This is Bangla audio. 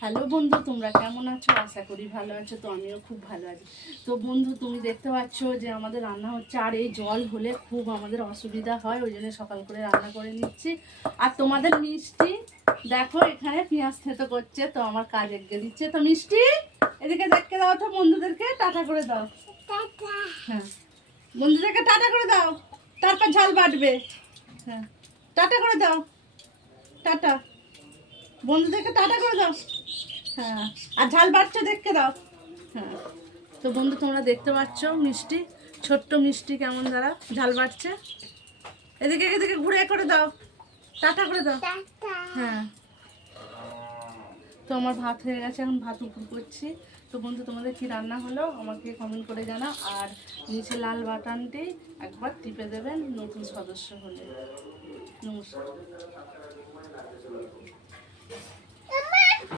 হ্যালো বন্ধু, তোমরা কেমন আছো? আশা করি ভালো আছো। তো আমিও খুব ভালো আছি। তো বন্ধু, তুমি দেখতে পাচ্ছ যে আমাদের রান্না হচ্ছে, আর এই জল হলে খুব আমাদের অসুবিধা হয়, ওই জন্য সকাল করে রান্না করে নিচ্ছি। আর তোমাদের মিষ্টি দেখো এখানে পেঁয়াজ থেতো করছে, তো আমার কাজ এগিয়ে দিচ্ছে। তো মিষ্টি এদিকে দেখতে দাও, তো বন্ধুদেরকে টাটা করে দাও। হ্যাঁ, বন্ধুদেরকে টাটা করে দাও, তারপর ঝাল বাটবে। হ্যাঁ, টাটা করে দাও, টাটা। বন্ধুদেরকে টাটা করে দাও। হ্যাঁ, আর ঝাল বাড়ছে দেখতে দাও। হ্যাঁ, তো বন্ধু তোমরা দেখতে পাচ্ছ মিষ্টি, ছোট্ট মিষ্টি কেমন দ্বারা ঝাল বাড়ছে। এদিকে এদিকে ঘুরে করে দাও, টাটা করে দাও। হ্যাঁ, তো আমার ভাত হয়ে গেছে, এখন ভাত উপর করছি। তো বন্ধু, তোমাদের কি রান্না হলো আমাকে কমেন্ট করে জানাও, আর নিচে লাল বাটনটি একবার টিপে দেবেন নতুন সদস্য হলে। নমস্কার।